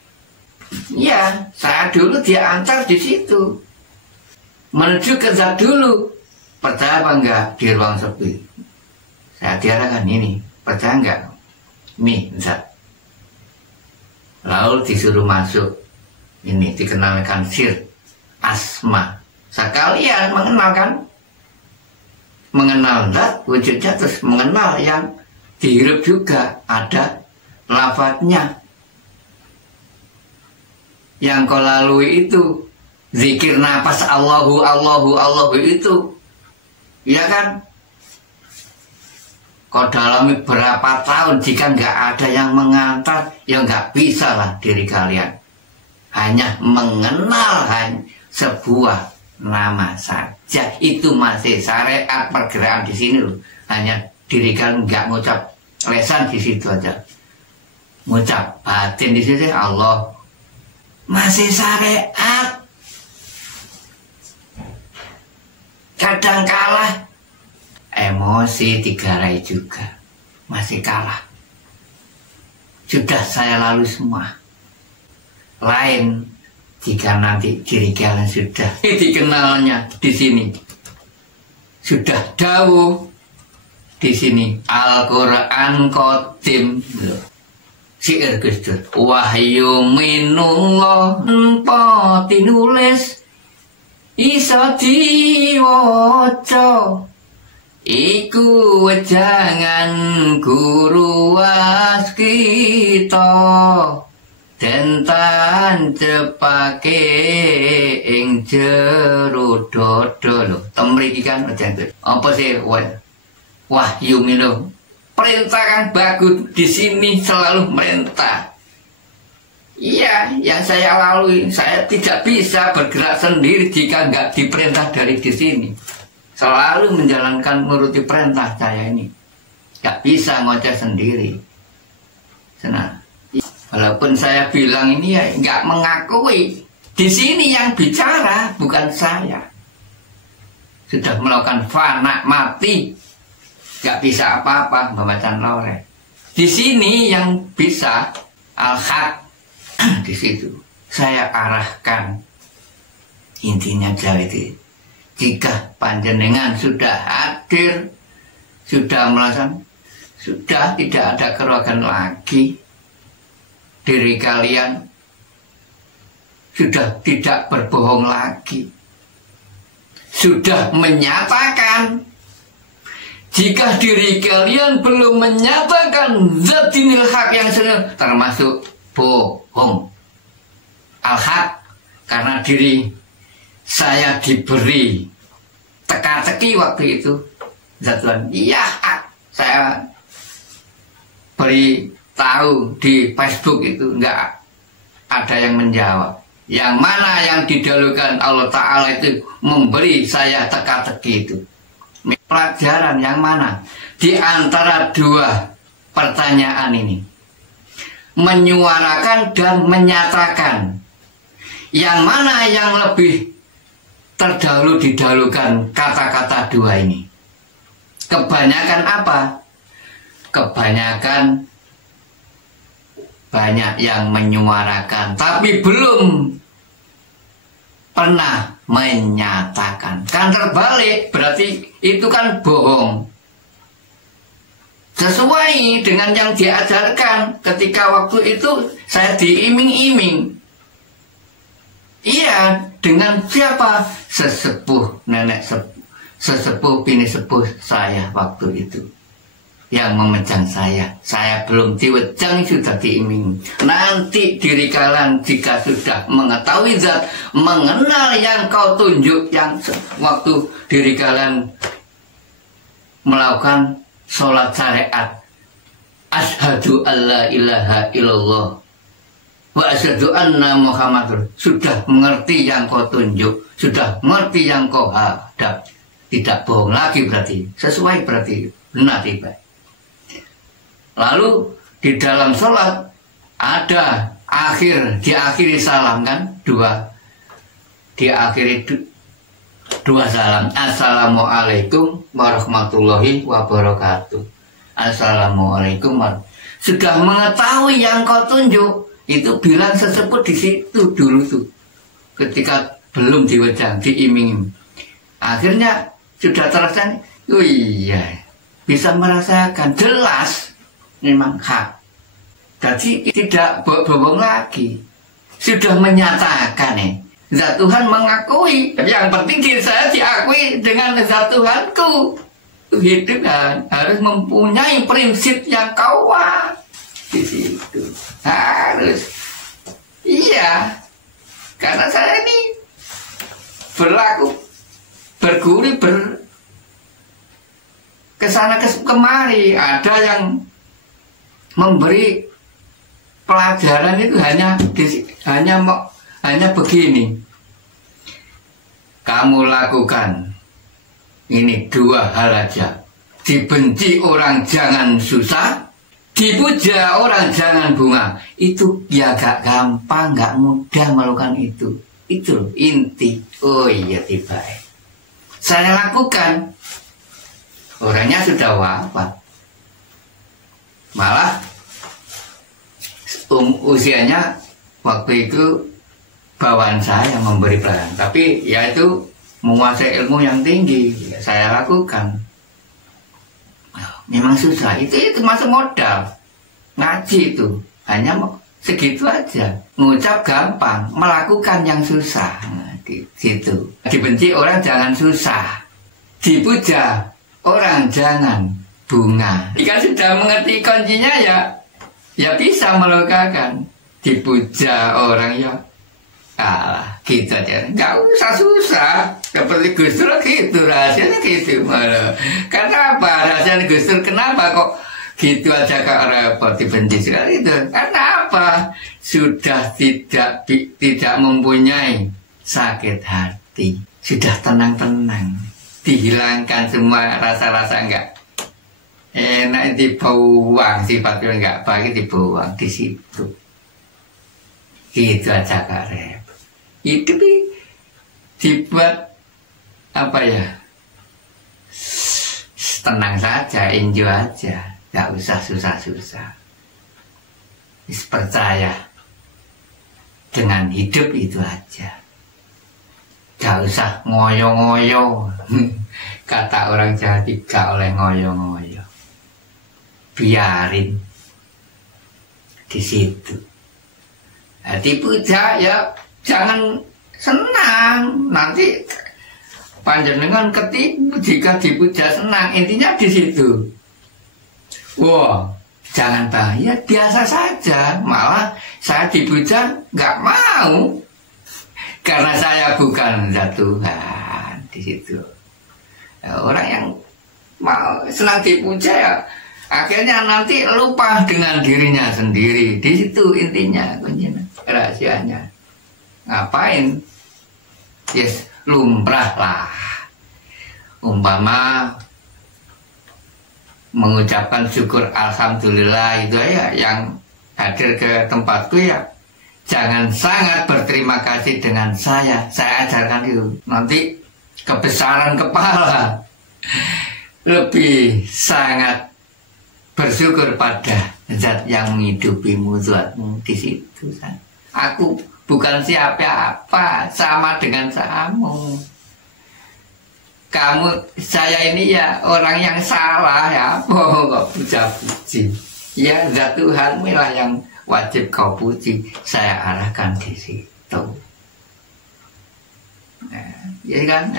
Ya, saya dulu dia antar di situ, menuju ke zat dulu. Percaya apa enggak di ruang sepi? Saya tiarakan ini, percaya enggak? Nih zat. Lalu disuruh masuk, ini dikenalkan sir, asma, sekalian mengenal kan, mengenal zat wujudnya, terus mengenal yang dihirup juga ada lafadznya. Yang kau lalui itu zikir nafas Allahu Allahu Allahu itu, ya kan? Kau dalami berapa tahun, jika nggak ada yang mengantar, ya nggak bisa lah diri kalian. Hanya mengenal sebuah nama saja, itu masih syariat pergerakan di sini loh. Hanya diri kalian nggak ngucap lesan di situ aja, ngucap batin di sini Allah, masih syariat. Kadang kalah emosi digarai juga, masih kalah. Sudah saya lalui semua. Lain jika nanti diri kalian sudah dikenalnya di sini, sudah dawuh di sini Al-Quran Qadim, syair Gus Dur, wahyu minullah empa tinulis iso diwaca, iku jangan guru waskita, dentan cepake ing jero dodo lho. Temriki kan apa sih wahyu minullah, perintah kan bagus di sini, selalu merintah. Iya, yang saya lalui, saya tidak bisa bergerak sendiri jika nggak diperintah dari di sini. Selalu menjalankan menuruti perintah saya ini. Nggak bisa ngoceh sendiri. Nah, walaupun saya bilang ini ya nggak mengakui. Di sini yang bicara bukan saya. Sudah melakukan fana mati, nggak bisa apa-apa membaca lore. Di sini yang bisa al-haq. Di situ saya arahkan, intinya jadi jika panjenengan sudah hadir, sudah melaksanakan, sudah tidak ada keraguan lagi, diri kalian sudah tidak berbohong lagi, sudah menyatakan. Jika diri kalian belum menyatakan zat dinil haq yang sebenarnya, termasuk bohong. Al-haq, karena diri saya diberi teka-teki waktu itu. Zatuan, iya hak. Saya beri tahu di Facebook itu, enggak ada yang menjawab. Yang mana yang didahulukan Allah Ta'ala itu memberi saya teka-teki itu. Pelajaran yang mana? Di antara dua pertanyaan ini, menyuarakan dan menyatakan, yang mana yang lebih terdahulu didahulukan kata-kata dua ini? Kebanyakan apa? Kebanyakan banyak yang menyuarakan tapi belum pernah menyatakan. Kan terbalik, berarti itu kan bohong. Sesuai dengan yang diajarkan ketika waktu itu saya diiming-iming. Iya, dengan siapa? Sesepuh, nenek sesepuh, bini sepuh saya waktu itu yang memejang saya. Saya belum diwejang sudah diiming. Nanti diri kalian jika sudah mengetahui zat, mengenal yang kau tunjuk, yang waktu diri kalian melakukan sholat syariat, asyhadu alla ilaha illallah wa asyhadu anna muhammadur, sudah mengerti yang kau tunjuk, sudah mengerti yang kau hadap, tidak bohong lagi, berarti sesuai, berarti benar tiba. Lalu di dalam sholat ada diakhiri salam kan, diakhiri dua salam. Assalamualaikum warahmatullahi wabarakatuh. Assalamualaikum. Sudah mengetahui yang kau tunjuk, itu bilang sesepuh di situ dulu tuh, ketika belum diwejang, diiming-iming. Akhirnya sudah terasa, oh iya, bisa merasakan jelas memang hak. Jadi tidak bohong lagi, sudah menyatakan Zat Tuhan mengakui. Yang penting diri saya diakui dengan zat Tuhanku. Hidup kan harus mempunyai prinsip yang kuat di situ. Harus. Iya. Karena saya ini berlaku berguri kesana kemari. Ada yang memberi pelajaran itu hanya begini. Kamu lakukan ini 2 hal aja. Dibenci orang jangan susah, dipuja orang jangan bunga. Itu ya gak gampang, gak mudah melakukan itu. Itu inti. Oh iya tiba. Saya lakukan. Orangnya sudah wafat. Malah usianya waktu itu bawaan saya memberi pelajaran. Tapi ya itu menguasai ilmu yang tinggi, ya, saya lakukan. Memang susah, itu masuk modal. Ngaji itu hanya segitu aja. Ngucap gampang, melakukan yang susah. Nah, gitu. Dibenci orang jangan susah, dipuja orang jangan bunga. Jika sudah mengerti kuncinya ya bisa melakukan. Dipuja orang ya gitu aja, nggak usah susah. Seperti Gus Dur gitu, rahasianya gitu malah. Karena apa rahasianya Gus Dur? Kenapa kok gitu aja kak repot dibenci sekali itu? Karena apa? Sudah tidak mempunyai sakit hati, sudah tenang-tenang, dihilangkan semua rasa-rasa enggak enak, dibuang sifatnya enggak baik, dibuang di situ. Gitu aja kak repot. Itu dibuat apa ya, tenang saja, enjoy aja, gak usah susah-susah. Percaya dengan hidup itu aja, gak usah ngoyo-ngoyo. Kata orang Jawa, gak oleh ngoyo-ngoyo, biarin di situ. Dipuja ya jangan senang, nanti panjenengan ketipu. Jika dipuja senang, intinya di situ. Wah, jangan bahaya, biasa saja. Malah saya dipuja nggak mau, karena saya bukan zat Tuhan di situ. Orang yang mau senang dipuja ya akhirnya nanti lupa dengan dirinya sendiri. Di situ intinya, kuncinya, rahasianya. Ngapain? Yes, lumrah lah. Umpama mengucapkan syukur alhamdulillah itu ya, yang hadir ke tempatku ya jangan sangat berterima kasih dengan saya ajarkan itu. Nanti kebesaran kepala, lebih sangat bersyukur pada zat yang menghidupimu, zatmu di situ. Aku bukan siapa-apa, sama dengan kamu. Saya ini ya orang yang salah ya, kok puja-puji. Ya zat Tuhanmu lah yang wajib kau puji. Saya arahkan di situ. Nah, ya kan,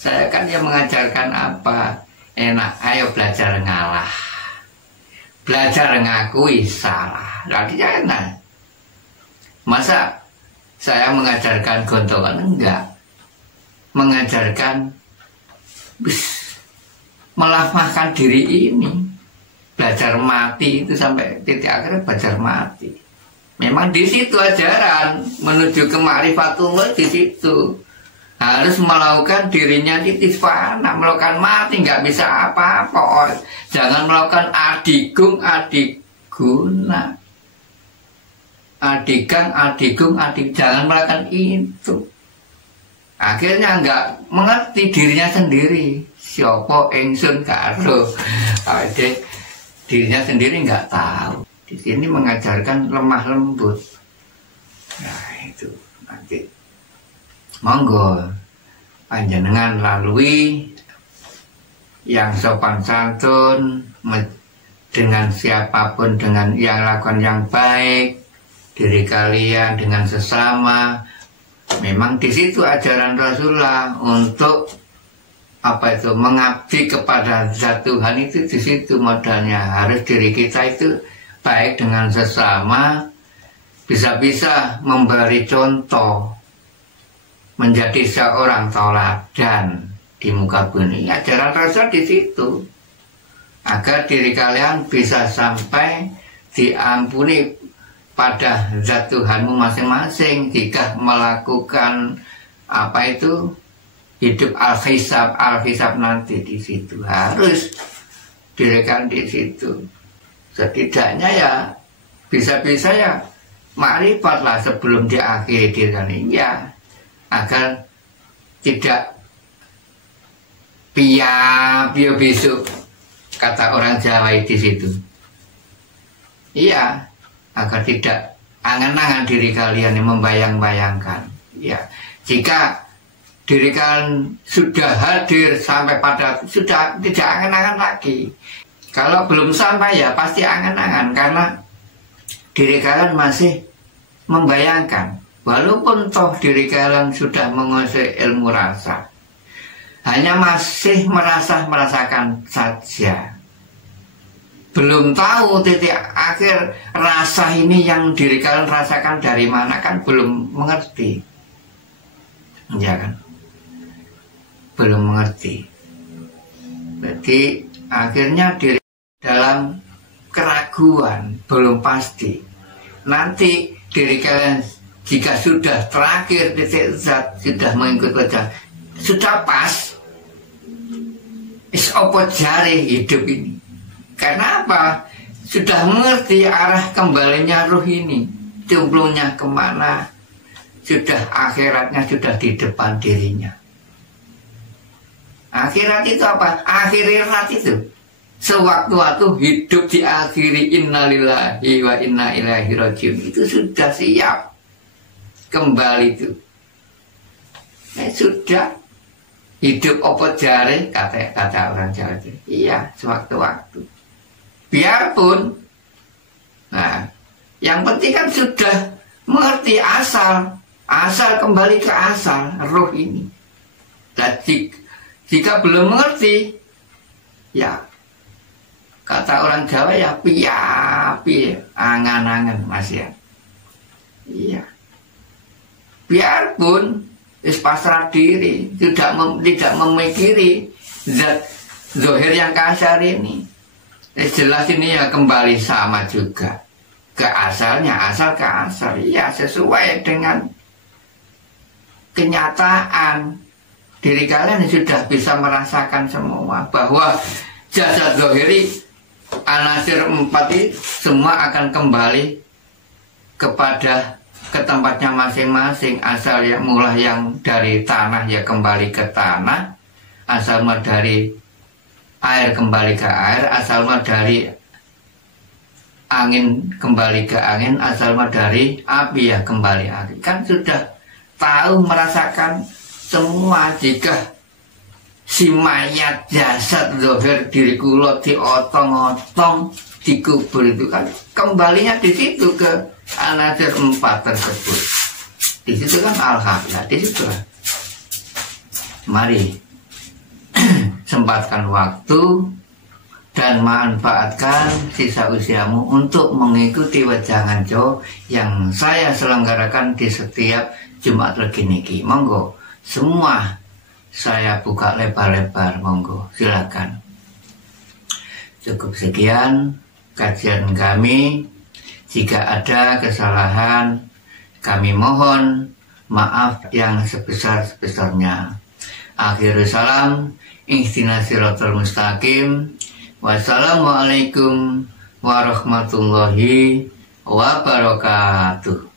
saya kan yang mengajarkan apa? Enak, ayo belajar ngalah, belajar ngakui salah. Lagi enak. Masa saya mengajarkan gontokan? Enggak. Mengajarkan melafahkan diri ini. Belajar mati itu sampai titik akhirnya belajar mati. Memang di situ ajaran menuju ke ma'rifatullah, di situ. Harus melakukan dirinya titik fana, melakukan mati, nggak bisa apa-apa. Jangan melakukan adigung, adiguna, adigang, adigung, jangan melakukan itu. Akhirnya nggak mengerti dirinya sendiri. Siapa ingsun karo, dirinya sendiri nggak tahu. Di sini mengajarkan lemah lembut. Nah itu nanti monggo panjenengan lalui yang sopan santun dengan siapapun, dengan yang lakukan yang baik, diri kalian dengan sesama, Memang di situ ajaran Rasulullah untuk mengabdi kepada zat Tuhan itu di situ modalnya. Harus diri kita itu baik dengan sesama, bisa-bisa memberi contoh, menjadi seorang tauladan di muka bumi. Ajaran Rasul di situ, agar diri kalian bisa sampai diampuni pada zat Tuhanmu masing-masing jika melakukan hidup al-hisab nanti. Di situ harus dirikan di situ. Setidaknya ya bisa-bisa ya makrifat lah sebelum diakhiri diri ya, agar tidak biar besok, kata orang Jawa di situ. Iya, agar tidak angan-angan diri kalian yang membayang-bayangkan. Ya, jika diri kalian sudah hadir sampai pada sudah tidak angan-angan lagi. Kalau belum sampai ya pasti angan-angan, karena diri kalian masih membayangkan. Walaupun toh diri kalian sudah menguasai ilmu rasa, hanya masih merasakan saja. Belum tahu titik akhir rasa ini yang diri kalian rasakan dari mana, kan belum mengerti. Ya kan? Belum mengerti. Jadi akhirnya diri dalam keraguan, belum pasti. Nanti diri kalian jika sudah terakhir titik zat, sudah mengikut wajah, sudah pas, is opo jari hidup ini. Karena apa? Sudah mengerti arah kembalinya ruh ini, cemplungnya kemana, sudah akhiratnya sudah di depan dirinya. Akhirat itu apa? Akhirat itu sewaktu-waktu hidup diakhiri, innalillahi wa inna ilaihi rajiun, itu sudah siap kembali itu. Sudah hidup opo jare, kata orang Jawa itu. Iya, sewaktu-waktu. Biarpun, nah, yang penting kan sudah mengerti asal kembali ke asal roh ini. Dan jika belum mengerti, ya kata orang Jawa ya piye angan-angan Mas ya. Iya. Biarpun pasrah diri, tidak memikiri zat zahir yang kasar ini. Jelas ini ya kembali sama juga ke asalnya, asal ke asal. Ya sesuai dengan kenyataan. Diri kalian sudah bisa merasakan semua bahwa jasad zahiri anasir 4 itu semua akan kembali kepada ke tempatnya masing-masing. Asal yang mulai yang dari tanah ya kembali ke tanah, asal dari air kembali ke air, asal dari angin kembali ke angin, asal dari api ya kembali api. Kan sudah tahu, merasakan semua. Jika si mayat jasad zahir diri kula diotong-otong dikubur itu kan kembalinya di situ ke anasir 4 tersebut. Di situ kan alhamdulillah, di situ lah. Mari sempatkan waktu dan manfaatkan sisa usiamu untuk mengikuti Wejangan Jawa yang saya selenggarakan di setiap Jumat Legi niki. Monggo semua saya buka lebar-lebar, monggo silakan. Cukup sekian kajian kami. Jika ada kesalahan, kami mohon maaf yang sebesar-besarnya. Akhirul salam, ihdinas siratal mustaqim. Wassalamualaikum warahmatullahi wabarakatuh.